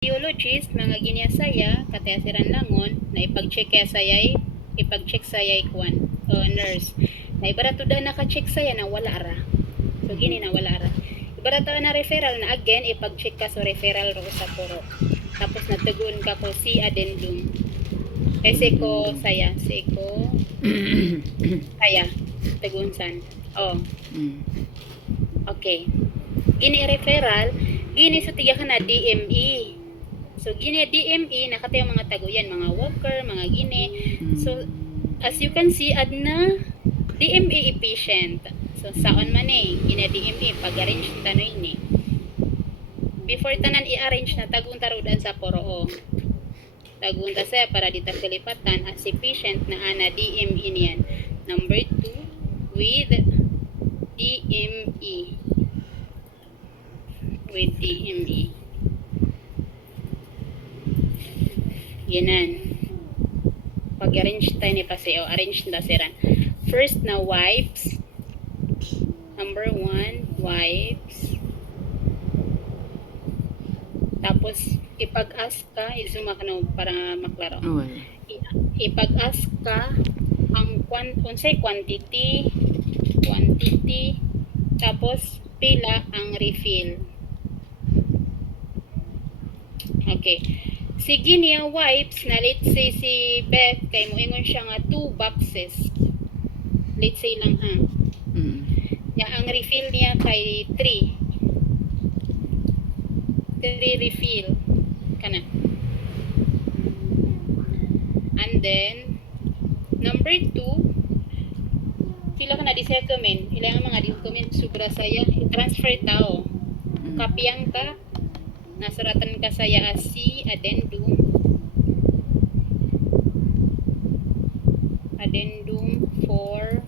Biologist mga ginyasaya katayasiran langon na ipag-check kaya sayay ipag-check sayay kwan o nurse na ibarato da naka-check saya na wala ra, so gini na wala ra, ibarato na referral na again ipag-check ka sa referral ro sa puro, tapos natugon ka ko si addendum seko saya saya tagunsan okay, gini referral gini sa tiga ka na DME. So, gini DME, nakatayo mga taguyan, mga worker, mga gini. So, as you can see, ad na DME patient. So, saon man gini DME, pag-arrange tanoy ni. Before tanan i-arrange na, tagunta rodan sa poro. Tagunta saya para dita kalipatan as si patient na ana DME niyan. Number 2, with DME. With DME. Yanan. Pag-arrange tayo ni paseo. Arrange na siran. First na wipes. Number 1, wipes. Tapos, ipag-ask ka. Izuma ka na para maklaro. Ipag-ask ka ang unsay quantity. Tapos, pila ang refill. Okay. Sige niya wipes na let's say si Beth kay mo ingon siya nga 2 boxes. Let's say lang ha. Ya ang refill niya kay 3 refill kana. And then number 2 sila ka na di settlement. Ilang mga document sobra saya i-transfer tao. Kapiyang ka nasuratan ka saya as si addendum for